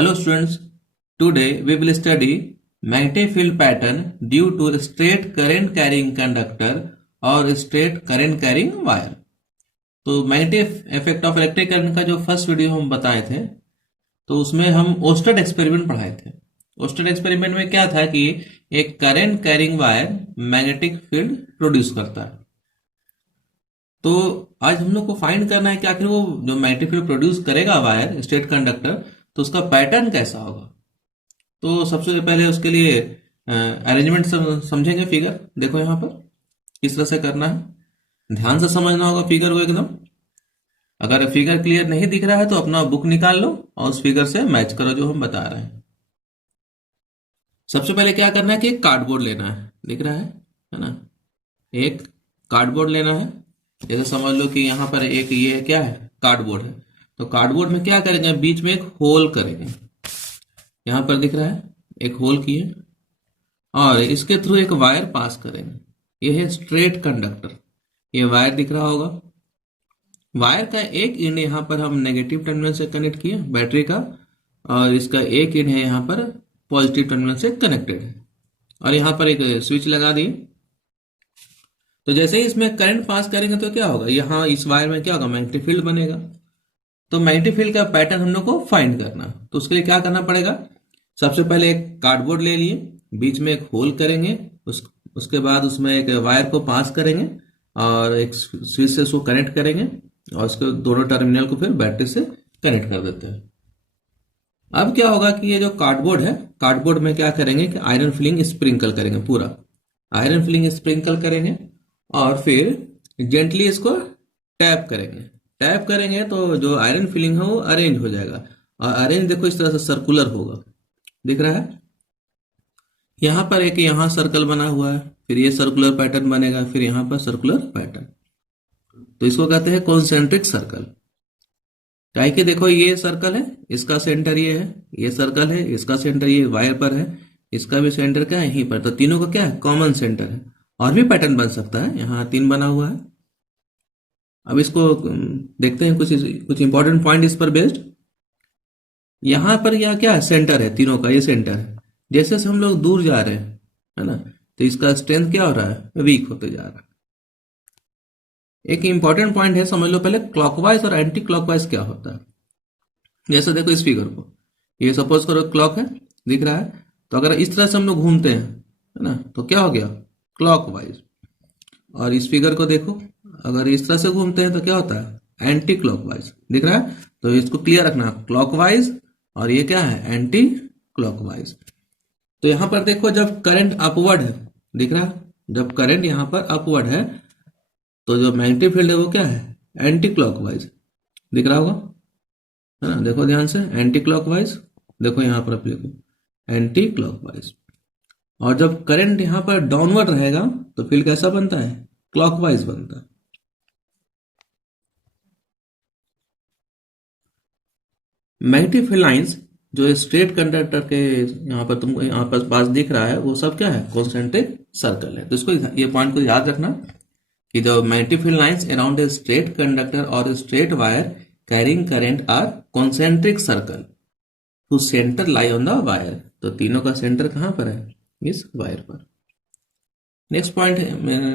Hello students, today we will study magnetic field pattern due to straight current carrying conductor और straight current carrying wire। तो magnetic effect of electric current का जो first video हम बताए थे, तो उसमें हम ओस्टेड एक्सपेरिमेंट पढ़ाए थे। ओस्टेड एक्सपेरिमेंट में क्या था कि एक current carrying wire magnetic field produce करता है। तो आज हम लोग को फाइंड करना है कि आखिर वो जो मैग्नेटिक फील्ड प्रोड्यूस करेगा वायर स्ट्रेट कंडक्टर, तो उसका पैटर्न कैसा होगा। तो सबसे पहले उसके लिए अरेंजमेंट समझेंगे। फिगर देखो यहाँ पर किस तरह से करना है, ध्यान से समझना होगा फिगर को एकदम। अगर फिगर क्लियर नहीं दिख रहा है तो अपना बुक निकाल लो और उस फिगर से मैच करो जो हम बता रहे हैं। सबसे पहले क्या करना है कि एक कार्डबोर्ड लेना है, दिख रहा है ना। एक कार्डबोर्ड लेना है। जैसे समझ लो कि यहाँ पर एक ये क्या है, कार्डबोर्ड है। तो कार्डबोर्ड में क्या करेंगे, बीच में एक होल करेंगे। यहां पर दिख रहा है एक होल किए और इसके थ्रू एक वायर पास करेंगे। ये है स्ट्रेट कंडक्टर, ये वायर दिख रहा होगा। वायर का एक एंड यहां पर हम नेगेटिव टर्मिनल से कनेक्ट किए बैटरी का, और इसका एक एंड है यहां पर पॉजिटिव टर्मिनल से कनेक्टेड है, और यहां पर एक स्विच लगा दिए। तो जैसे ही इसमें करंट पास करेंगे तो क्या होगा, यहां इस वायर में क्या होगा, मैग्नेटिक फील्ड बनेगा। तो मैग्नेटिक फील्ड का पैटर्न हम लोग को फाइंड करना, तो उसके लिए क्या करना पड़ेगा, सबसे पहले एक कार्डबोर्ड ले लिए, बीच में एक होल करेंगे, उसके बाद उसमें एक वायर को पास करेंगे और एक स्विच से उसको कनेक्ट करेंगे, और उसके दोनों टर्मिनल को फिर बैटरी से कनेक्ट कर देते हैं। अब क्या होगा कि ये जो कार्डबोर्ड है, कार्डबोर्ड में क्या करेंगे कि आयरन फिलिंग स्प्रिंकल करेंगे, पूरा आयरन फिलिंग स्प्रिंकल करेंगे, और फिर जेंटली इसको टैप करेंगे। टैप करेंगे तो जो आयरन फिलिंग है वो अरेंज हो जाएगा, और अरेंज देखो इस तरह से सर्कुलर होगा, दिख रहा है। यहां पर एक यहां सर्कल बना हुआ है, फिर ये सर्कुलर पैटर्न बनेगा, फिर यहां पर सर्कुलर पैटर्न। तो इसको कहते हैं कॉन्सेंट्रिक सर्कल। काहे कि देखो ये सर्कल है, इसका सेंटर ये है, ये सर्कल है, इसका सेंटर ये वायर पर है, इसका भी सेंटर क्या है, यहीं पर। तो तीनों का क्या है, कॉमन सेंटर है। और भी पैटर्न बन सकता है, यहाँ 3 बना हुआ है। अब इसको देखते हैं, कुछ इंपॉर्टेंट पॉइंट इस पर बेस्ड। यहां पर यह क्या है, सेंटर है, तीनों का ये सेंटर है। जैसे से हम लोग दूर जा रहे हैं, है ना, तो इसका स्ट्रेंथ क्या हो रहा है, वीक होते जा रहा है। एक इंपॉर्टेंट पॉइंट है, समझ लो पहले क्लॉकवाइज और एंटी क्लॉकवाइज क्या होता है। जैसे देखो इस फिगर को, ये सपोज करो क्लॉक है, दिख रहा है। तो अगर इस तरह से हम लोग घूमते हैं, है ना, तो क्या हो गया, क्लॉकवाइज। और इस फिगर को देखो, अगर इस तरह से घूमते हैं तो क्या होता है, एंटी क्लॉकवाइज, दिख रहा है। तो इसको क्लियर रखना, क्लॉकवाइज और ये क्या है, एंटी क्लॉकवाइज। तो यहां पर देखो जब करंट अपवर्ड है, दिख रहा है, जब करंट यहां पर अपवर्ड है तो जो मैग्नेटिक फील्ड है वो क्या है, एंटी क्लॉकवाइज, दिख रहा होगा, है ना। देखो ध्यान से, एंटी क्लॉकवाइज, देखो यहां पर लिखो एंटी क्लॉकवाइज। और जब करंट यहां पर डाउनवर्ड रहेगा तो फील्ड कैसा बनता है, क्लॉकवाइज बनता है। मैग्नेटिक फील्ड लाइंस जो स्ट्रेट कंडक्टर के यहाँ पर तुमको यहाँ पर पास दिख रहा है, वो सब क्या है, कॉन्सेंट्रिक सर्कल है। तो इसको ये पॉइंट को याद रखना कि जो magnetic field lines around a straight conductor और straight wire carrying current are concentric circle to centre lie on the wire. तो तीनों का सेंटर कहाँ पर है, इस वायर पर। नेक्स्ट पॉइंट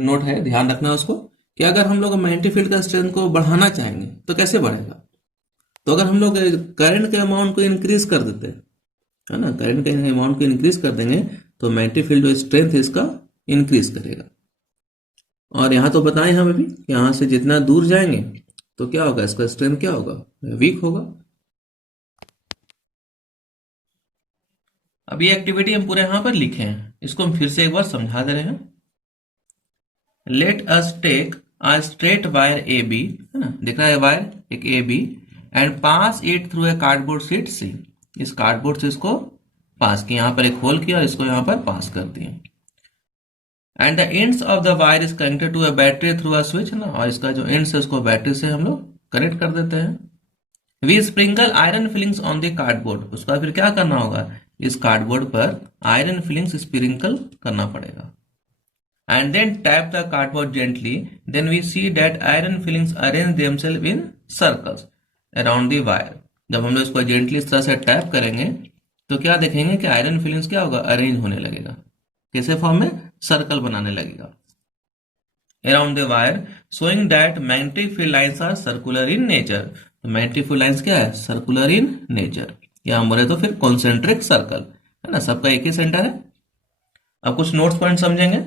नोट है, ध्यान रखना उसको, कि अगर हम लोग मैग्नेटिक फील्ड का स्ट्रेंथ को बढ़ाना चाहेंगे तो कैसे बढ़ेगा। तो अगर हम लोग करंट के अमाउंट को इंक्रीज कर देते हैं, है ना, करंट के अमाउंट को इंक्रीज कर देंगे तो मैग्नेटिक फील्ड जो स्ट्रेंथ है इसका इंक्रीज करेगा। और यहां तो बताएं हम अभी, यहां से जितना दूर जाएंगे तो क्या होगा, इसका स्ट्रेंथ क्या होगा, वीक होगा। अब ये एक्टिविटी हम पूरे यहां पर लिखे हैं, इसको हम फिर से एक बार समझा दे रहे हैं। Let us take a straight wire A B, है ना, दिख रहा है वायर एक A B, and pass it through a cardboard sheet C. इस कार्डबोर्ड से इसको पास किया, यहां पर एक होल किया और इसको यहां पर पास कर दिए। And the ends of the wire is connected to a battery through a switch, ना, और इसका जो एंड्स है उसको बैटरी से हम लोग कनेक्ट कर देते हैं। We sprinkle iron filings on the cardboard, उसका फिर क्या करना होगा, इस कार्डबोर्ड पर आयरन फिलिंग्स स्प्रिंकल करना पड़ेगा। And then tap the cardboard gently, then we see that iron fillings arrange themselves in circles around the wire. जब हम लोग इसको जेंटली इस तरह से टैप करेंगे तो क्या देखेंगे कि आयरन फिल्म्स क्या होगा, अरेंज होने लगेगा। कैसे फॉर्म में, सर्कल बनाने लगेगा around the wire, showing that magnetic field lines are circular in nature. तो मैग्नेटिक फील्ड लाइंस क्या है, सर्कुलर इन नेचर, या हम बोले तो फिर कॉन्सेंट्रिक सर्कल है ना, सबका एक ही सेंटर है। अब कुछ नोट्स पॉइंट समझेंगे।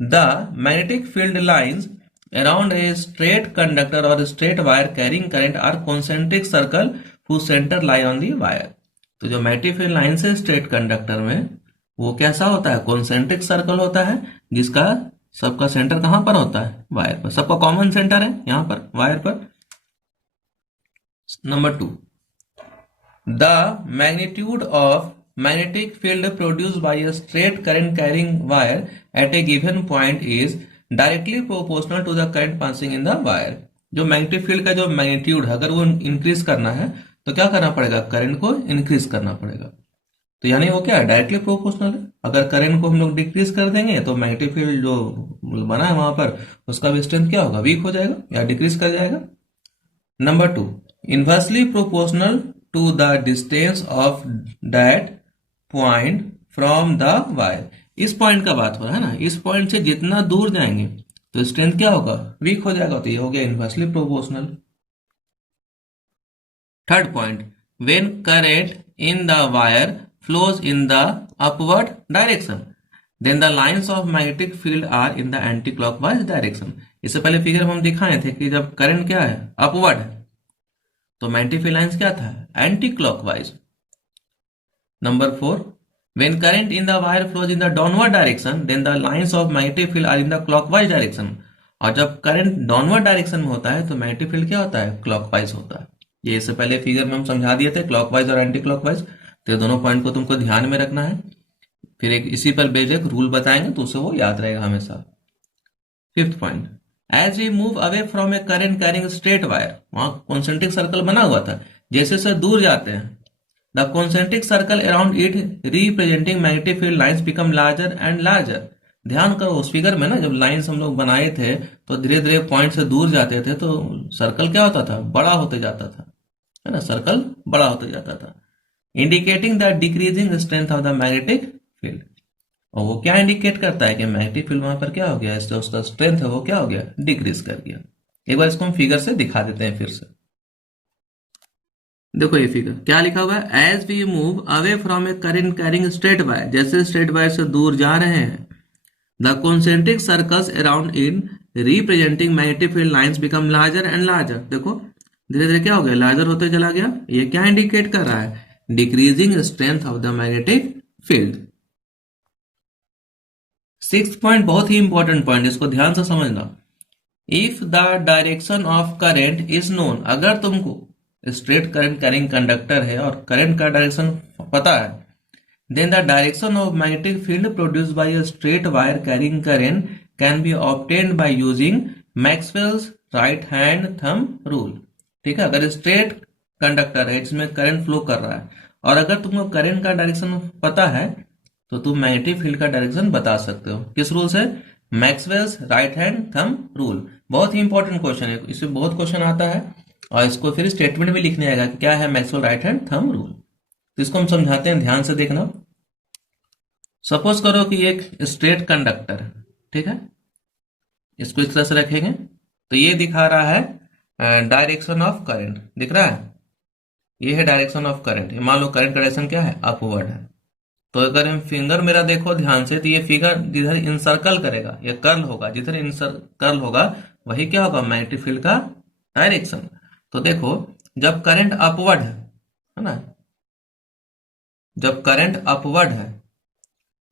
The magnetic field lines around a straight conductor or straight wire carrying current are concentric circle whose center lie on the wire। तो जो मैग्नेटिक फील्ड लाइन से स्ट्रेट कंडक्टर में वो कैसा होता है, कॉन्सेंट्रिक सर्कल होता है, जिसका सबका सेंटर कहां पर होता है, वायर पर। सबका कॉमन सेंटर है यहां पर वायर पर। Number 2, the magnitude of magnetic field produced by a straight current carrying wire at a given point is directly proportional to the current passing in the wire। जो magnetic field का जो magnitude है, अगर वो increase करना है तो क्या करना पड़ेगा, करंट को इंक्रीज करना पड़ेगा। तो यानी वो क्या है, डायरेक्टली प्रोपोर्शनल है। अगर करंट को हम लोग डिक्रीज कर देंगे तो मैग्नेटिक फील्ड जो बना है वहां पर, उसका भी स्ट्रेंथ क्या होगा, वीक हो जाएगा या डिक्रीज कर जाएगा। Number 2, inversely proportional to the distance of that point from the wire. इस पॉइंट का बात हो रहा है ना, इस पॉइंट से जितना दूर जाएंगे तो स्ट्रेंथ क्या होगा, वीक हो जाएगा। तो ये हो गया inversely proportional. Third point, when current in the wire flows in the upward direction then the lines of magnetic field are in the anti clockwise direction. इससे पहले फिगर में हम दिखाए थे कि जब करंट क्या है, अपवर्ड है, तो मैग्नेटिक फील्ड लाइंस क्या था, anti clockwise. Number 4, when current in the wire flows in the downward direction, then the lines of magnetic field are in the clockwise direction। और जब करंट डाउनवर्ड डायरेक्शन में होता है तो मैग्नेटिक फील्ड क्या होता है, क्लॉकवाइज होता है। ये इससे पहले फिगर में हम समझा दिए थे, क्लॉकवाइज और एंटी क्लॉकवाइज। तो ये दोनों पॉइंट को तुमको ध्यान में रखना है, फिर एक इसी पर बेस्ड एक रूल बताएंगे तो उसे वो याद रहेगा हमेशा। Fifth point, as we move away from a current carrying straight wire, वहां कॉन्सेंट्रिक सर्कल बना हुआ था, जैसे जैसे दूर जाते हैं the concentric circle around it representing magnetic field lines become larger and larger। ध्यान करो उस फिगर में ना, जब लाइंस हम लोग बनाए थे तो धीरे धीरे पॉइंट से दूर जाते थे तो सर्कल क्या होता था, बड़ा होते जाता था, है ना, सर्कल बड़ा होते जाता था, indicating the decreasing strength of the magnetic field. और वो क्या इंडिकेट करता है कि मैग्नेटिक फील्ड वहां पर क्या हो गया, इससे उसका स्ट्रेंथ है वो क्या हो गया, डिक्रीज कर गया। एक बार इसको हम फिगर से दिखा देते हैं फिर से। देखो ये फिगर क्या लिखा हुआ है, as we move away from a current carrying straight wire, जैसे स्ट्रेट वायर से दूर जा रहे हैं, the concentric circles around in representing magnetic field lines become larger and larger. देखो धीरे धीरे क्या हो गया, लार्जर होते चला गया। ये क्या इंडिकेट कर रहा है, decreasing strength of the magnetic field. Sixth point बहुत ही इंपॉर्टेंट पॉइंट, इसको ध्यान से समझना। If the direction of current is known, अगर तुमको स्ट्रेट करंट कैरिंग कंडक्टर है और करंट का डायरेक्शन पता है, then the direction of magnetic field produced by a straight wire carrying current can be obtained by using Maxwell's right hand thumb rule. ठीक है, अगर स्ट्रेट कंडक्टर है जिसमें करंट फ्लो कर रहा है और अगर तुमको करंट का डायरेक्शन पता है तो तुम मैग्नेटिक फील्ड का डायरेक्शन बता सकते हो। किस रूल से, Maxwell's right hand thumb rule. बहुत ही इंपॉर्टेंट क्वेश्चन है, इसमें बहुत क्वेश्चन आता है और इसको फिर स्टेटमेंट में लिखने आएगा कि क्या है Maxwell right hand thumb rule. तो इसको हम समझाते हैं, ध्यान से देखना। सपोज करो कि एक स्ट्रेट कंडक्टर है, ठीक है, इसको इस तरह से रखेंगे तो ये दिखा रहा है डायरेक्शन ऑफ करंट, दिख रहा है, ये है डायरेक्शन ऑफ करंट। मान लो करंट का डायरेक्शन क्या है, अपवर्ड है। तो अगर हम फिंगर मेरा देखो ध्यान से, तो ये फिगर जिधर इंसर्कल करेगा, ये कर्ल होगा, जिधर कर्ल होगा वही क्या होगा, मैग्नेटिक फील्ड का डायरेक्शन। तो देखो जब करंट अपवर्ड है ना, जब करंट अपवर्ड है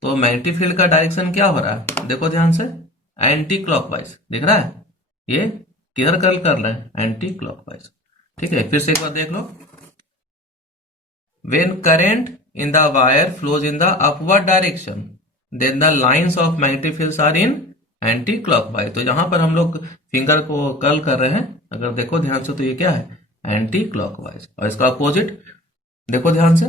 तो मैग्नेटिक फील्ड का डायरेक्शन क्या हो रहा है, देखो ध्यान से, एंटी क्लॉकवाइज, दिख रहा है, ये किधर कर्ल कर रहे हैं, एंटी क्लॉकवाइज। ठीक है, फिर से एक बार देख लो। When current in the wire flows in the upward direction then the lines of magnetic fields are in anti clockwise। तो यहां पर हम लोग फिंगर को कर्ल कर रहे हैं, अगर देखो ध्यान से तो ये क्या है, एंटी क्लॉकवाइज। और इसका अपोजिट देखो ध्यान से,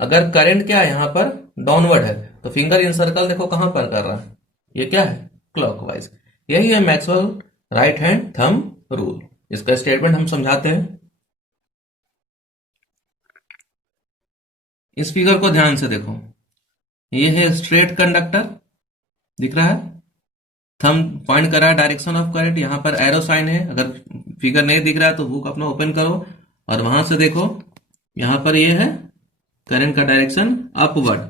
अगर करंट क्या है यहां पर डाउनवर्ड है तो फिंगर इन सर्कल देखो कहां पर कर रहा है, ये क्या है, क्लॉकवाइज। यही है Maxwell right hand thumb rule. इसका स्टेटमेंट हम समझाते हैं। इस फिगर को ध्यान से देखो, ये है स्ट्रेट कंडक्टर, दिख रहा है, थंब पॉइंट कर रहा है डायरेक्शन ऑफ करंट, यहाँ पर एरो साइन है। अगर फिगर नहीं दिख रहा है तो बुक अपना ओपन करो और वहां से देखो, यहाँ पर ये है करंट का डायरेक्शन अपवर्ड।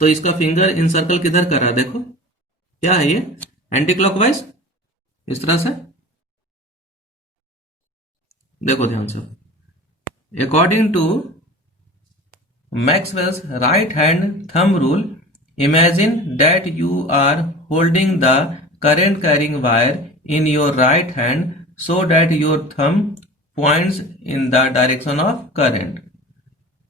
तो इसका फिंगर इन सर्कल किधर कर रहा है, देखो क्या है ये, एंटी क्लॉकवाइज, इस तरह से। देखो ध्यान से, according to Maxwell's right hand thumb rule, imagine that you are holding the current carrying wire in your right hand so that your thumb points in the direction of current.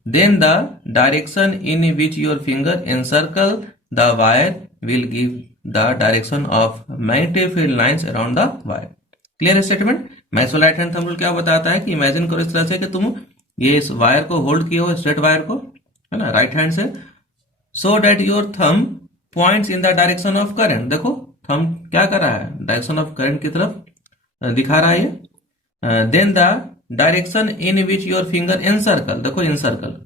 Then the direction in which your finger encircle the wire will give the direction of magnetic field lines around the wire. Clear statement. Maxwell right hand thumb rule क्या बताता है कि imagine करो इस तरह से कि तुम ये इस वायर को होल्ड किए हो, स्ट्रेट वायर को, है ना, राइट हैंड से, so that your thumb points in the direction of current. देखो थंब क्या कर रहा है, डायरेक्शन ऑफ करंट की तरफ दिखा रहा है ये। Then the direction in which your finger in circle, देखो इन सर्कल,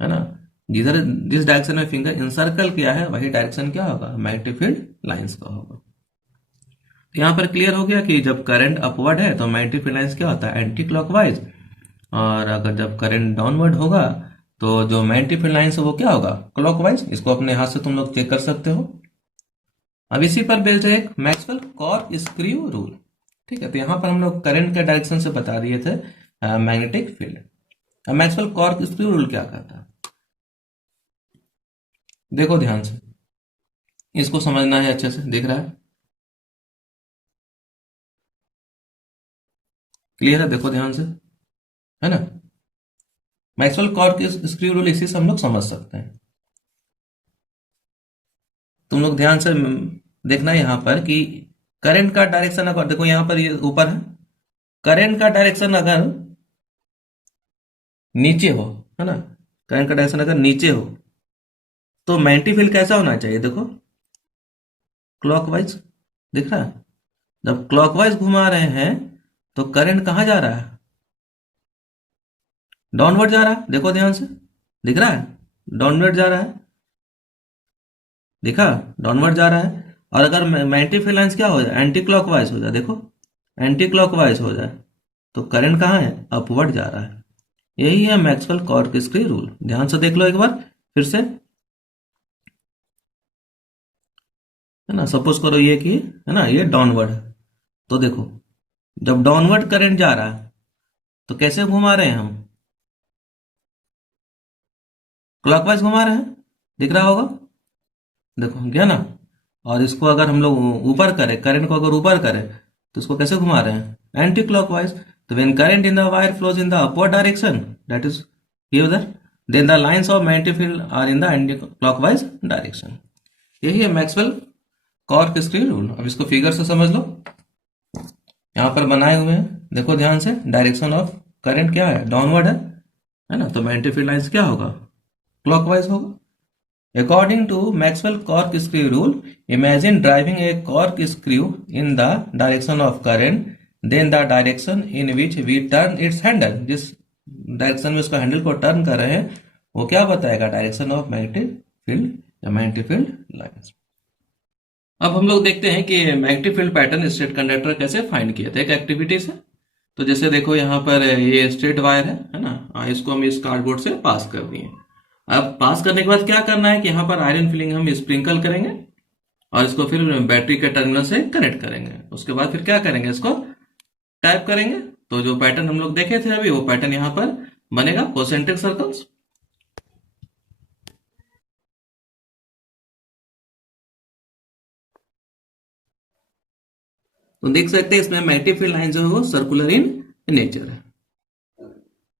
है ना, जिधर जिस डायरेक्शन में फिंगर इन सर्कल किया है वही डायरेक्शन क्या होगा, मैग्नेटिक फील्ड लाइंस का होगा। तो यहां पर क्लियर हो गया कि जब करंट अपवर्ड है तो मैग्नेटिक फील्ड लाइंस क्या होता है, एंटी क्लॉकवाइज, और अगर जब करंट डाउनवर्ड होगा तो जो मैग्नेटिक फील्ड लाइंस है वो क्या होगा, क्लॉकवाइज। इसको अपने हाथ से तुम लोग चेक कर सकते हो। अब इसी पर बेस्ड है एक मैक्सवेल कॉर्क स्क्रू रूल, ठीक है। तो यहां पर हम लोग करंट के डायरेक्शन से बता दिए थे मैग्नेटिक फील्ड। अब मैक्सवेल कॉर्क स्क्रू रूल क्या कहता है, देखो ध्यान से, इसको समझना है अच्छे से, दिख रहा है, क्लियर है, देखो ध्यान से, है ना। मैक्सवेल कॉर्क स्क्रू रूल इसी से हम लोग समझ सकते हैं। तुम लोग ध्यान से देखना यहां पर कि करंट का डायरेक्शन, अगर देखो यहां पर ये ऊपर है, करंट का डायरेक्शन अगर नीचे हो, है ना, करंट का डायरेक्शन अगर नीचे हो तो मैग्नेटिक फील्ड कैसा होना चाहिए, देखो क्लॉकवाइज, दिख रहा है। जब क्लॉकवाइज घुमा रहे हैं तो करंट कहां जा रहा है, डाउनवर्ड जा रहा है, देखो ध्यान से, दिख रहा है, डाउनवर्ड जा रहा है, देखा, डाउनवर्ड जा रहा है। और अगर मैग्नेटिक फील्ड लाइंस क्या हो जाए, एंटी क्लॉकवाइज हो जाए, देखो एंटी क्लॉकवाइज हो जाए तो करंट कहाँ है, अपवर्ड जा रहा है। यही है मैक्सवेल कॉर्क स्क्रू रूल। ध्यान से देख लो एक बार फिर से, है ना। सपोज करो ये कि, है ना, ये डाउनवर्ड है, तो देखो जब डाउनवर्ड करंट जा रहा है तो कैसे घुमा रहे हैं हम, क्लॉकवाइज घुमा रहे हैं, दिख रहा होगा, देखो गया ना। और इसको अगर हम लोग ऊपर करें, करंट को अगर ऊपर करें तो इसको कैसे घुमा रहे हैं, एंटी क्लॉकवाइज। तो when current in the wire flows in the upward direction, that is here, then the lines of magnetic field are in the anti clockwise direction. यही है मैक्सवेल कॉर्क स्क्रू रूल। अब इसको figure से समझ लो, यहां पर बनाए हुए हैं, देखो ध्यान से, डायरेक्शन ऑफ करंट क्या है, डाउनवर्ड है ना, तो मैग्नेटिक फील्ड लाइंस क्या होगा, क्लॉकवाइज होगा। According to Maxwell cork screw rule, imagine driving a cork screw in the direction of current, then the direction in which we turn its handle, जिस direction में उसका handle को turn कर रहे हैं वो क्या बताएगा, डायरेक्शन ऑफ मैग्नेटिक फील्ड या मैग्नेटिक फील्ड लाइंस। अब हम लोग देखते हैं कि magnetic field pattern straight conductor कैसे फाइंड किए थे, एक एक्टिविटी से। तो जैसे देखो यहाँ पर ये स्ट्रेट वायर है ना, इसको हम इस कार्डबोर्ड से पास कर दिए। अब पास करने के बाद क्या करना है कि यहाँ पर आयरन फिलिंग हम स्प्रिंकल करेंगे और इसको फिर बैटरी के टर्मिनल से कनेक्ट करेंगे। उसके बाद फिर क्या करेंगे, इसको टैप करेंगे, तो जो पैटर्न हम लोग देखे थे अभी वो पैटर्न यहाँ पर बनेगा, कॉन्सेंट्रिक सर्कल्स। तो देख सकते हैं इसमें मैग्नेटिक फील्ड लाइन जो है वो सर्कुलर इन नेचर है।